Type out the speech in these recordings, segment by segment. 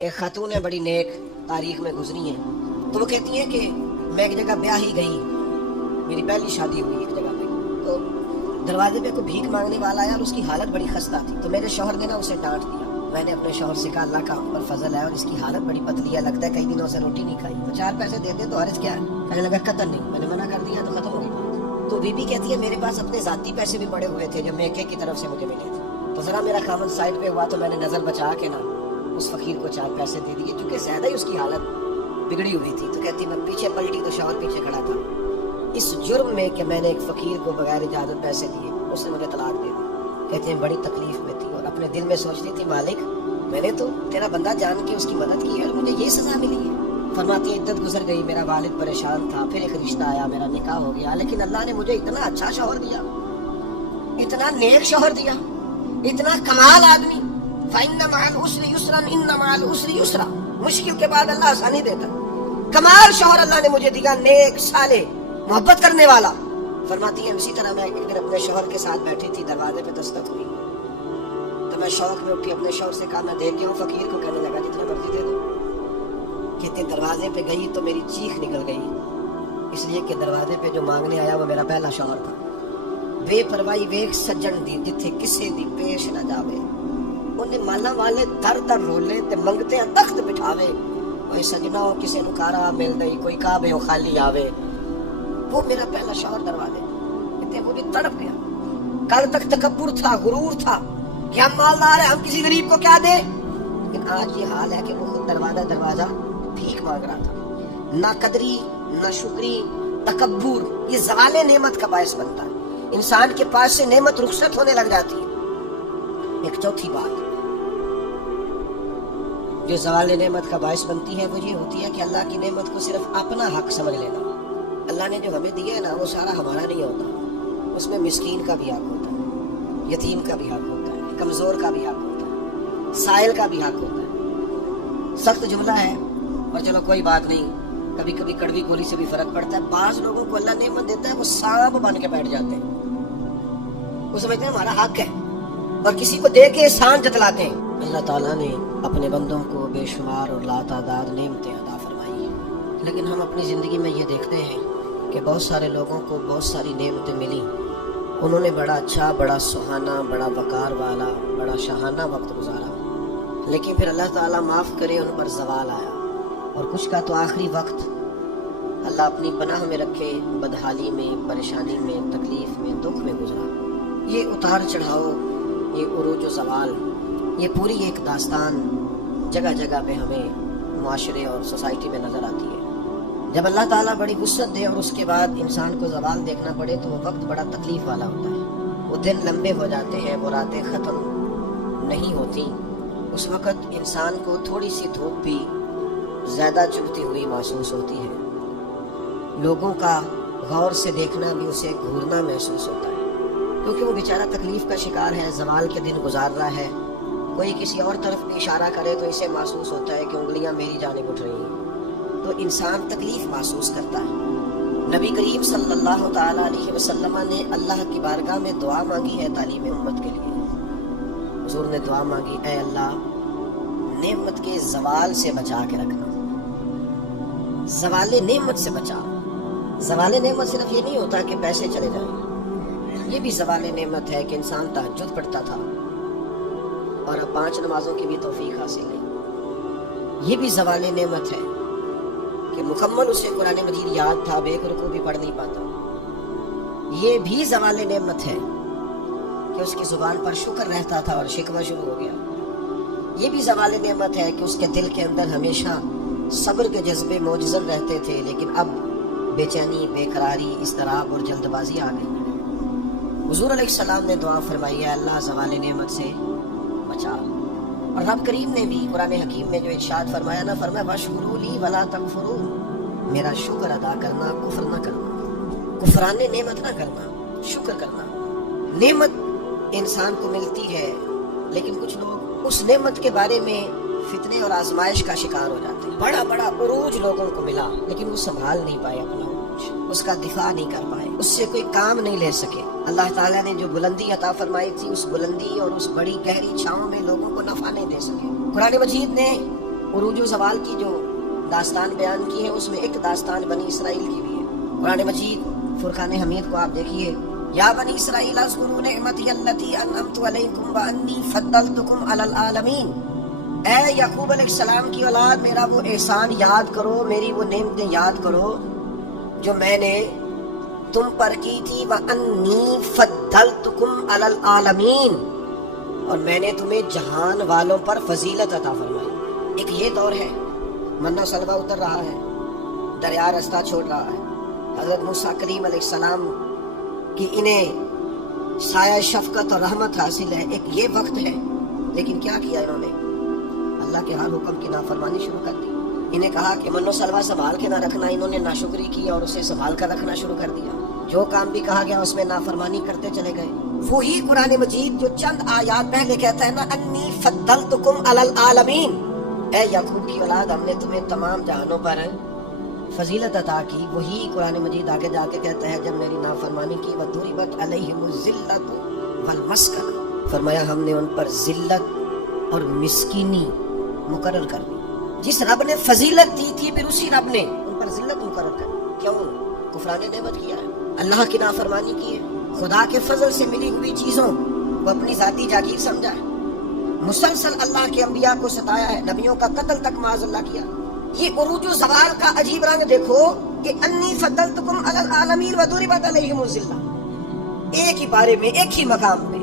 ایک خاتون ہے بڑی نیک تاریخ میں گزری ہیں، تو وہ کہتی ہیں کہ میں ایک جگہ بیاہ ہی گئی، میری پہلی شادی ہوئی ایک جگہ پہ، تو دروازے پہ کوئی بھیک مانگنے والا آیا اور اس کی حالت بڑی خستہ تھی، تو میرے شوہر نے نا اسے ڈانٹ دیا۔ میں نے اپنے شوہر سے کہا اللہ کا ہم پر فضل ہے اور اس کی حالت بڑی پتلی ہے، لگتا ہے کئی دنوں سے روٹی نہیں کھائی، تو 4 پیسے دے دے تو حرج کیا ہے؟ کہنے لگا قطن نہیں، میں نے منع کر دیا تو ختم ہو گئی بات۔ تو بی بی کہتی ہے میرے پاس اپنے ذاتی پیسے بھی پڑے ہوئے تھے جو میکے کی طرف سے مجھے ملے تھے، تو ذرا میرا خامن سائڈ پہ ہوا تو میں نے نظر بچا کے نا اس فقیر کو 4 پیسے دے دیے، چونکہ زیادہ ہی اس کی حالت بگڑی ہوئی تھی۔ تو کہتی میں پیچھے پلٹی تو شوہر پیچھے کھڑا تھا، اس جرم میں کہ میں نے ایک فقیر کو بغیر اجازت پیسے دیے اس نے مجھے طلاق دے دی۔ کہتے ہیں بڑی تکلیف میں تھی اور اپنے دل میں سوچتی تھی مالک میں نے تو تیرا بندہ جان کے اس کی مدد کی ہے اور مجھے یہ سزا ملی ہے۔ فرماتی ہے عدت گزر گئی، میرا والد پریشان تھا، پھر ایک رشتہ آیا، میرا نکاح ہو گیا، لیکن اللہ نے مجھے اتنا اچھا شوہر دیا، اتنا نیک شوہر دیا، اتنا کمال آدمی۔ فَإِنَّ مَعَ الْعُسْرِ يُسْرًا إِنَّ مَعَ الْعُسْرِ يُسْرًا، مشکل کے بعد اللہ آسانی دیتا۔ کمال شوہر اللہ نے مجھے دیا، نیک، صالح، محبت کرنے والا۔ فرماتی ہیں اسی طرح میں ایک دن اپنے شوہر کے ساتھ بیٹھی تھی، دروازے پہ دستک ہوئی تو میں شوق میں اٹھی، اپنے شوہر سے کہا میں دے کے ہوں فقیر کو، کہنے لگا جتنا مرضی دے دو۔ کہتے دروازے پہ گئی تو میری چیخ نکل گئی، اس لیے کہ دروازے پہ جو مانگنے آیا وہ میرا پہلا شوہر تھا۔ بے پرواہی ویکھ سجن دی جتھے کسے دی پیش نہ جاوے، انہیں مالا والے در در رولے تے منگتے ہیں تخت بٹھاوے، کوئی سجنا ہو کسے نکارا مل گئی، کوئی کعبے ہو خالی آوے۔ وہ میرا پہلا شوہر دروازے کہتے وہ بھی تڑپ گیا۔ کل تک تکبر تھا، غرور تھا کہ ہم مالدار ہیں، ہم کسی غریب کو کیا دیں، لیکن آج یہ حال ہے کہ وہ خود دروازہ بھیک مانگ رہا تھا۔ نہ قدری، نہ شکری، تکبر یہ زوال نعمت کا باعث بنتا ہے، انسان کے پاس سے نعمت رخصت ہونے لگ جاتی ہے۔ ایک چوتھی بات جو زوال نعمت کا باعث بنتی ہے وہ یہ ہوتی ہے کہ اللہ کی نعمت کو صرف اپنا حق سمجھ لینا۔ اللہ نے جو ہمیں دیا ہے نا وہ سارا ہمارا نہیں ہوتا، اس میں مسکین کا بھی حق ہوتا ہے، یتیم کا بھی حق ہوتا ہے، کمزور کا بھی حق ہوتا ہے، سائل کا بھی حق ہوتا ہے۔ سخت جملہ ہے اور چلو کوئی بات نہیں، کبھی کبھی کڑوی گولی سے بھی فرق پڑتا ہے۔ بعض لوگوں کو اللہ نعمت دیتا ہے وہ سانپ بن کے بیٹھ جاتے ہیں، وہ سمجھتے ہیں ہمارا حق ہے اور کسی کو دے کے احسان جتلاتے ہیں۔ اللہ تعالیٰ نے اپنے بندوں کو بے شمار اور لاتعداد نعمتیں عطا فرمائی ہیں، لیکن ہم اپنی زندگی میں یہ دیکھتے ہیں کہ بہت سارے لوگوں کو بہت ساری نعمتیں ملی، انہوں نے بڑا اچھا، بڑا سہانا، بڑا وقار والا، بڑا شاہانہ وقت گزارا، لیکن پھر اللہ تعالیٰ معاف کرے ان پر زوال آیا، اور کچھ کا تو آخری وقت اللہ اپنی پناہ میں رکھے بدحالی میں، پریشانی میں، تکلیف میں، دکھ میں گزرا۔ یہ اتار چڑھاؤ، یہ عروج و زوال، یہ پوری ایک داستان جگہ جگہ پہ ہمیں معاشرے اور سوسائٹی میں نظر آتی ہے۔ جب اللہ تعالیٰ بڑی وسعت دے اور اس کے بعد انسان کو زوال دیکھنا پڑے تو وہ وقت بڑا تکلیف والا ہوتا ہے، وہ دن لمبے ہو جاتے ہیں، وہ راتیں ختم نہیں ہوتی، اس وقت انسان کو تھوڑی سی دھوپ بھی زیادہ چبھتی ہوئی محسوس ہوتی ہے، لوگوں کا غور سے دیکھنا بھی اسے گھورنا محسوس ہوتا ہے، کیونکہ وہ بیچارہ تکلیف کا شکار ہے، زوال کے دن گزار رہا ہے۔ کوئی کسی اور طرف بھی اشارہ کرے تو اسے محسوس ہوتا ہے کہ انگلیاں میری جانب اٹھ رہی ہیں، تو انسان تکلیف محسوس کرتا ہے۔ نبی کریم صلی اللہ تعالیٰ علیہ وسلم نے اللہ کی بارگاہ میں دعا مانگی ہے تعلیم امت کے لیے۔ حضور نے دعا مانگی اے اللہ نعمت کے زوال سے بچا کے رکھنا، زوال نعمت سے بچا۔ زوال نعمت صرف یہ نہیں ہوتا کہ پیسے چلے جائیں، یہ بھی زوال نعمت ہے کہ انسان تہجد پڑھتا تھا اور اب 5 نمازوں کی بھی توفیق حاصل نہیں، یہ بھی زوال نعمت ہے کہ مکمل اسے قرآن مجید یاد تھا، بے رکوع بھی پڑھ نہیں پاتا۔ یہ بھی زوال نعمت ہے کہ اس کی زبان پر شکر رہتا تھا اور شکوہ شروع ہو گیا۔ یہ بھی زوال نعمت ہے کہ اس کے دل کے اندر ہمیشہ صبر کے جذبے موجزن رہتے تھے، لیکن اب بے چینی، بے قراری، اضطراب اور جلد بازی آ گئی۔ حضور علیہ السلام نے دعا فرمائی ہے اللہ زوال نعمت سے بچا، اور رب کریم نے بھی قرآن حکیم میں جو ارشاد فرمایا نا، فرمایا وَاشْكُرُوا لِي وَلَا تَكْفُرُونَ، میرا شکر ادا کرنا، کفر نہ کرنا، کفران نعمت نہ کرنا، شکر کرنا۔ نعمت انسان کو ملتی ہے لیکن کچھ لوگ اس نعمت کے بارے میں فتنے اور آزمائش کا شکار ہو جاتے ہیں۔ بڑا بڑا عروج لوگوں کو ملا لیکن وہ سنبھال نہیں پائے اپنا عروج، اس کا دفاع نہیں کر پائے، اس سے کوئی کام نہیں لے سکے۔ اللہ تعالیٰ نے جو بلندی عطا فرمائی تھی، اس بلندی اور اس بڑی گہری چھاؤں میں لوگوں کو نفع نہیں دے سکے۔ قرآن مجید نے عروج و زوال کی جو داستان بیان کی ہے اس میں ایک داستان بنی اسرائیل کی بھی ہے. قرآن مجید فرقان حمید کو آپ دیکھیے. یا بنی اسرائیل اذکروا نعمتی التی انعمت علیکم وانی فضلتکم علی العالمین. اے یعقوب علیہ السلام کی اولاد، میرا وہ احسان یاد کرو، میری وہ نعمتیں یاد کرو جو میں نے تم پر کی تھی. وانی فضلتکم علی العالمین، اور میں نے تمہیں جہان والوں پر فضیلت عطا فرمائی. ایک یہ دور ہے منہ سلوہ اتر رہا ہے، دریا رستہ چھوڑ رہا ہے. حضرت موسیٰ کریم علیہ السلام کی انہیں سایہ شفقت اور رحمت حاصل ہے. ایک یہ وقت ہے، لیکن کیا کیا انہوں نے؟ اللہ کے ہر حکم کی نافرمانی شروع کر دی. انہیں کہا کہ منو سلوہ سنبھال کے نہ رکھنا، انہوں نے ناشکری کی اور اسے سنبھال کر رکھنا شروع کر دیا. جو کام بھی کہا گیا اس میں نافرمانی کرتے چلے گئے. وہی قرآن مجید جو چند آیات پہلے کہتا ہے نا، انی فضلتکم علی العالمین، اے یعقوب کی اولاد ہم نے تمہیں تمام جہانوں پر فضیلت عطا کی. وہی قرآن مجید آگے جا کے کہتا ہے جب میری نافرمانی کی وَضُرِبَتْ عَلَيْهِمُ الذِّلَّةُ وَالْمَسْكَنَةُ، فرمایا ہم نے ان پر ذلت اور مسکینی مقرر کر دی. جس رب نے فضیلت دی تھی پھر اسی رب نے ان پر ذلت مقرر کر دی. کیوں؟ کفران نعمت کیا ہے، اللہ کی نافرمانی کی ہے، خدا کے فضل سے ملی ہوئی چیزوں کو اپنی ذاتی جاگیر سمجھا ہے، مسلسل اللہ کے انبیاء کو ستایا ہے، نبیوں کا قتل تک معاذ اللہ کیا. یہ عروج و زوال کا عجیب رنگ دیکھو کہ انی فضلتکم علی العالمین وضربت علیہم الذلہ، ایک ہی بارے میں ایک ہی مقام میں.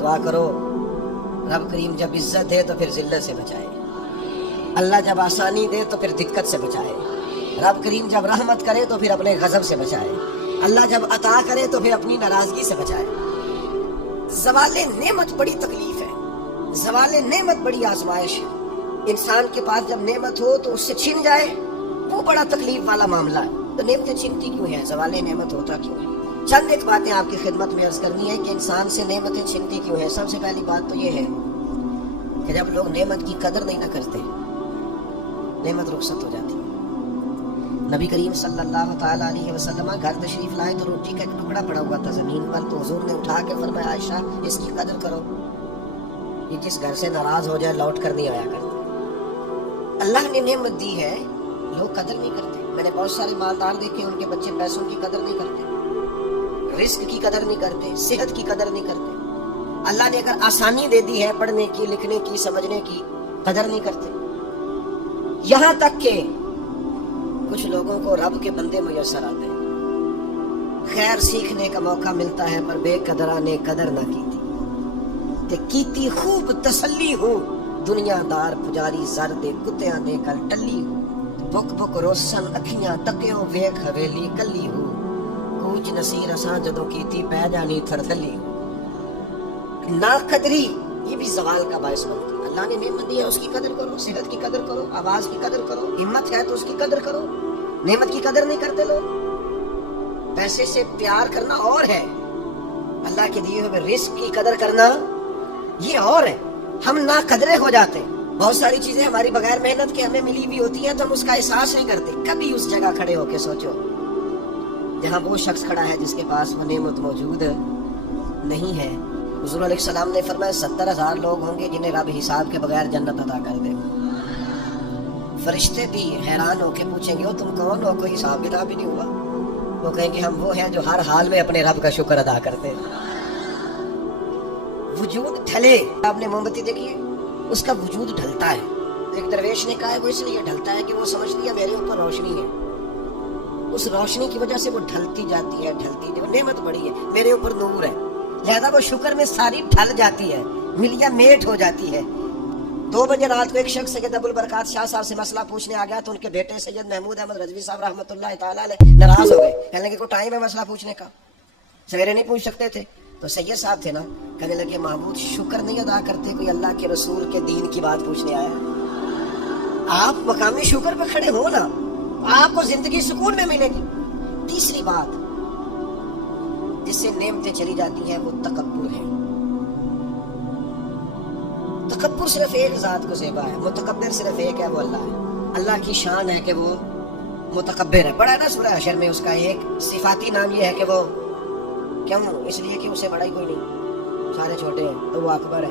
دعا کرو رب کریم جب عزت دے تو پھر ذلت سے بچائے، اللہ جب آسانی دے تو پھر دقت سے بچائے، رب کریم جب رحمت کرے تو پھر اپنے غضب سے بچائے، اللہ جب عطا کرے تو پھر اپنی ناراضگی سے بچائے. زوال نعمت بڑی تکلیف ہے، زوال نعمت بڑی آزمائش ہے. انسان کے پاس جب نعمت ہو تو اس سے چھن جائے وہ بڑا تکلیف والا معاملہ ہے. تو نعمتیں چھنتی کیوں ہیں؟ زوال نعمت ہوتا کیوں ہے؟ چند ایک باتیں آپ کی خدمت میں عرض کرنی ہے کہ انسان سے نعمتیں چھنتی کیوں ہیں. سب سے پہلی بات تو یہ ہے کہ جب لوگ نعمت کی قدر نہیں نہ کرتے نعمت رخصت ہو جاتی ہے. نبی کریم صلی اللہ تعالیٰ علیہ وسلم گھر تشریف لائے تو روٹی کا ایک ٹکڑا پڑا ہوا تھا زمین پر، تو حضور نے اٹھا کے فرمایا عائشہ اس کی قدر کرو، یہ جس گھر سے ناراض ہو جائے لوٹ کر نہیں آیا کرتا. اللہ نے نعمت دی ہے، لوگ قدر نہیں کرتے. میں نے بہت سارے مالدار دیکھے ان کے بچے پیسوں کی قدر نہیں کرتے، رزق کی قدر نہیں کرتے، صحت کی قدر نہیں کرتے. اللہ نے اگر آسانی دے دی ہے پڑھنے کی، لکھنے کی، سمجھنے کی، قدر نہیں کرتے. یہاں تک کہ کچھ لوگوں کو رب کے بندے میسر آتے ہیں، خیر سیکھنے کا موقع ملتا ہے پر بے قدرہ نے قدر نہ کی تھی کہ کیتی خوب تسلی ہوں، دنیا دار پجاری زر دے کتیاں دے کر ٹلی ہوں، بک بک روسن اکھیاں تکیو ویکھ حویلی کلی ہوں، کوچ نصیر اساں جدوں کیتی پہ جانی تھر تھلی ہوں. نا قدری یہ بھی زوال کا باعث بنتی ہے. اللہ نے نعمت دی ہے اس کی قدر کرو، صحت کی قدر کرو، آواز کی قدر کرو، ہمت ہے تو اس کی قدر کرو. نعمت کی قدر نہیں کرتے لوگ. پیسے سے پیار کرنا اور ہے، اللہ کے دیے ہوئے رزق کی قدر کرنا یہ اور ہے. ہم نا قدرے ہو جاتے ہیں. بہت ساری چیزیں ہماری بغیر محنت کے ہمیں ملی ہوئی ہوتی ہیں تو ہم اس کا احساس نہیں کرتے. کبھی اس جگہ کھڑے ہو کے سوچو جہاں وہ شخص کھڑا ہے جس کے پاس وہ نعمت موجود نہیں ہے. حضور علیہ السلام نے فرمایا 70,000 لوگ ہوں گے جنہیں رب حساب کے بغیر جنت عطا کر دے. فرشتے بھی حیران ہو کے پوچھیں گے وہ تم کون ہو، کوئی حساب کتاب ہی نہیں ہوا. وہ کہیں گے ہم وہ ہیں جو ہر حال میں اپنے رب کا شکر ادا کرتے ہیں. وجود ڈھلے. آپ نے موم بتی دیکھی ہے، اس کا وجود ڈھلتا ہے. ایک درویش نے کہا ہے وہ اس لیے ڈھلتا ہے کہ وہ سمجھ لیا میرے اوپر روشنی ہے، اس روشنی کی وجہ سے وہ ڈھلتی جاتی ہے، ڈھلتی جاتی ہے. نعمت بڑی ہے، میرے اوپر نور ہے، لہذا وہ شکر میں ساری ڈھل جاتی ہے، ملیا میٹ ہو جاتی ہے. 2 بجے رات کو ایک شخص سید ابو البرکات شاہ صاحب سے مسئلہ پوچھنے آ گیا تو ان کے بیٹے سید محمود احمد رضوی صاحب رحمۃ اللہ تعالیٰ علیہ ناراض ہو گئے. کہنے لگے کوئی ٹائم ہے مسئلہ پوچھنے کا، سویرے نہیں پوچھ سکتے تھے؟ تو سید صاحب تھے نا، کہنے لگے محمود شکر نہیں ادا کرتے، کوئی اللہ کے رسول کے دین کی بات پوچھنے آیا. آپ مقامی شکر پہ کھڑے ہو نا، آپ کو زندگی سکون میں ملے گی. تیسری بات جس سے نعمتیں چلی جاتی ہیں وہ تکبر ہے. تکبر صرف ایک ذات کو زیبا ہے، متکبر صرف ایک ہے، وہ اللہ ہے. اللہ کی شان ہے کہ وہ متکبر ہے. پڑھا ہے نا سورہ حشر میں اس کا ایک صفاتی نام یہ ہے کہ وہ کیوں؟ اس لیے کہ اسے بڑا ہی کوئی نہیں، سارے چھوٹے ہیں تو وہ اکبر ہے.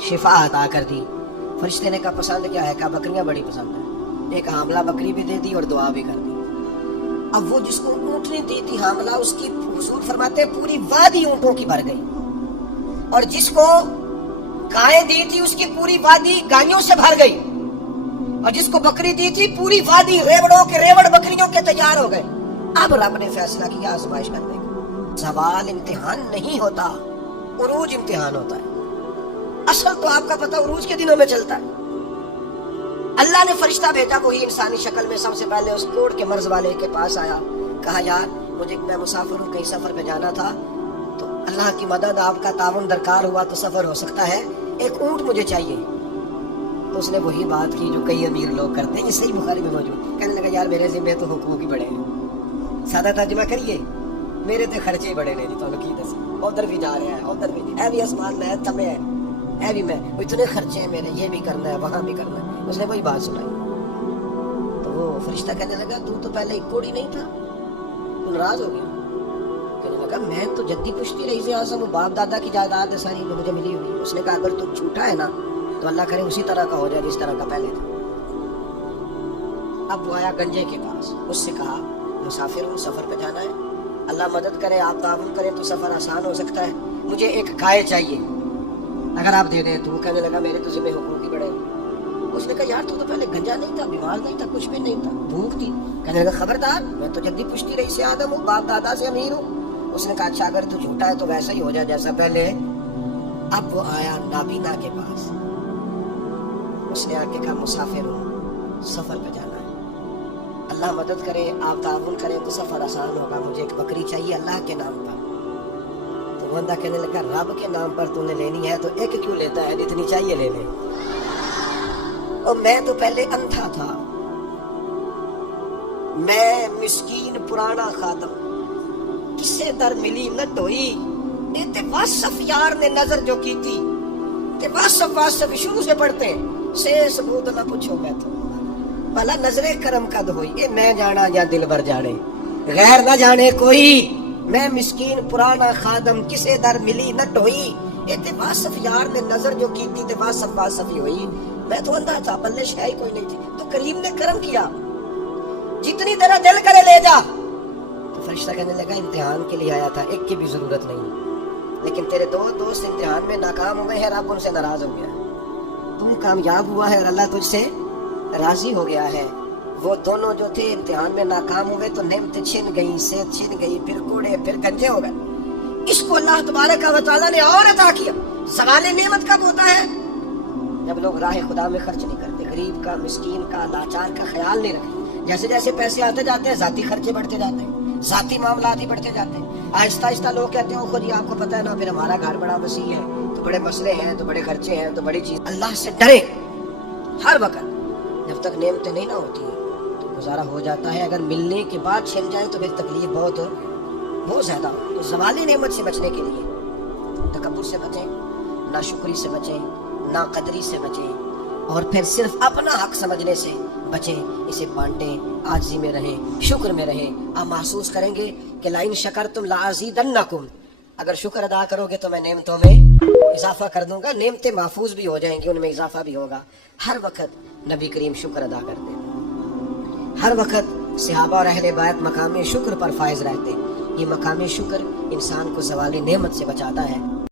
شفا عطا کر دی. فرشتے نے کہا پسند کیا ہے؟ کہا بکریاں بڑی پسند ہے. ایک حاملہ بکری بھی دے دی اور دعا بھی کر دی. اب وہ جس کو اونٹنی دی تھی حاملہ، اس کی حضور فرماتے پوری وادی اونٹوں کی بھر گئی، اور جس کو گائے دی تھی اس کی پوری وادی گائیوں سے بھر گئی، اور جس کو بکری دی تھی پوری وادی ریوڑوں کے ریوڑ بکریوں کے تیار ہو گئے. اب رب نے فیصلہ کیا آزمائش کرنے کا. سوال امتحان نہیں ہوتا، عروج امتحان ہوتا ہے. اصل تو آپ کا پتہ عروج کے دنوں میں چلتا ہے. اللہ نے فرشتہ بھیجا، وہی انسانی شکل میں سب سے پہلے اس کوڑ کے مرض والے کے پاس آیا. کہا یار میں مسافر ہوں، کہیں سفر پہ جانا تھا، تو اللہ کی مدد آپ کا تعاون درکار ہوا تو سفر ہو سکتا ہے، ایک اونٹ مجھے چاہیے. تو اس نے وہی بات کی جو کئی امیر لوگ کرتے ہیں، یہ صحیح بخاری میں موجود. کہنے لگا یار میرے ذمہ تو حقوق ہی بڑے ہیں. سادہ ترجمہ کریے، میرے تے خرچے بڑے نے. تو کی دس ادھر بھی جا رہا ہے، ادھر بھی اے بھی آسمان میں ہے، تمہیں ہے، اے بھی میں، اتنے خرچے ہیں میرے، یہ بھی کرنا ہے، وہاں بھی کرنا ہے. اس نے وہی بات سنائی. تو وہ فرشتہ کہنے لگا تو پہلے ایک کوڑی نہیں تھا، تو ناراض ہو گیا. کہنے لگا میں تو جدی پشتی رئیس اعظم، باپ دادا کی جائیداد ہے ساری جو مجھے ملی ہوئی. اس نے کہا اگر تو جھوٹا ہے نا تو اللہ کرے اسی طرح کا ہو جائے جس طرح کا پہلے تھا. اب وہ آیا گنجے کے پاس، اس سے کہا مسافر ہوں، سفر پہ جانا ہے، اللہ مدد کرے، آپ تعاون کریں تو سفر آسان ہو سکتا ہے، مجھے ایک گائے چاہیے، اگر آپ دے دیں تو. وہ کہنے لگا میرے تو ذمہ حقوق ہی بڑے. اس نے کہا یار تو پہلے گنجا نہیں تھا، بیمار نہیں تھا، کچھ بھی نہیں تھا، بھوک تھی. کہنے لگا خبردار، میں تو جدی پشتی رئیس آدم ہوں، باپ دادا سے امیر ہوں. اس نے کہا اچھا اگر تو جھوٹا ہے تو ویسا ہی ہو جائے جیسا پہلے. اب وہ آیا نابینا کے پاس، اس نے آ کے کہا مسافر ہوں، سفر پہ جانا ہے، اللہ مدد کرے، آپ تعاون کریں تو سفر آسان ہوگا، مجھے ایک بکری چاہیے اللہ کے نام پر. تو وہ بندہ کہنے لگا رب کے نام پر تو نے لینی ہے تو ایک کیوں لیتا ہے، جتنی چاہیے لے لے. اور میں تو پہلے اندھا تھا، میں مسکین پرانا خادم، کسے در ملی نہ ڈوئی. تے واصف یار نے نظر جو کی تھی، تے واصف شروع سے پڑھتے ہیں، سے ثبوت نہ پوچھو میں تو بھلا نظر کرم قد ہوئی. اے میں جانا یا دل بر جانے، غیر نہ جانے کوئی. میں مسکین پرانا خادم، کسے در ملی نہ ڈوئی. تے واصف یار نے نظر جو کی تھی، تے واصف ہی ہوئی. میں تو اندھا تھا، پلے شاہی کوئی نہیں تھی، تو کریم نے کرم کیا، جتنی طرح دل کرے لے جا. تو فرشتہ کہنے لگا امتحان کے لیے آیا تھا، ایک کی بھی ضرورت نہیں، لیکن تیرے دو دوست امتحان میں ناکام ہوئے ہیں، رب ان سے ناراض ہو گیا. تم کامیاب ہوا ہے اور اللہ تجھ سے راضی ہو گیا ہے. وہ دونوں جو تھے امتحان میں ناکام ہوئے تو نعمتیں چھن گئی، صحت چھن گئی، پھر کوڑے، پھر گنجے ہو گئے. اس کو اللہ تبارک و تعالیٰ نے اور عطا کیا. سوال نعمت کب ہوتا ہے؟ جب لوگ راہ خدا میں خرچ نہیں کرتے، غریب کا، مسکین کا، لاچار کا خیال نہیں رکھتے. جیسے جیسے پیسے آتے جاتے ہیں ذاتی خرچے بڑھتے جاتے ہیں، ذاتی معاملات ہی بڑھتے جاتے ہیں. آہستہ آہستہ لوگ کہتے ہیں خود ہی آپ کو پتہ ہے نا، پھر ہمارا گھر بڑا وسیع ہے تو بڑے مسئلے ہیں، تو بڑے خرچے ہیں، تو بڑی چیز. اللہ سے ڈرے ہر وقت. جب تک نعمتیں نہیں نہ ہوتی تو گزارا ہو جاتا ہے، اگر ملنے کے بعد چھن جائے تو پھر تکلیف بہت زیادہ ہو. تو زوالی نعمت سے بچنے کے لیے تکبر سے بچیں، ناشکری سے بچیں، ناقدری سے بچیں، اور پھر صرف اپنا حق سمجھنے سے بچیں. اسے بانٹیں، عاجزی میں رہیں، شکر میں رہیں. آپ محسوس کریں گے کہ لئن شکرتم لازیدنکم، اگر شکر ادا کرو گے تو میں نعمتوں میں اضافہ کر دوں گا. نعمتیں محفوظ بھی ہو جائیں گی، ان میں اضافہ بھی ہوگا. ہر وقت نبی کریم شکر ادا کرتے ہیں، ہر وقت صحابہ اور اہل بیت مقام شکر پر فائز رہتے ہیں. یہ مقام شکر انسان کو زوال نعمت سے بچاتا ہے.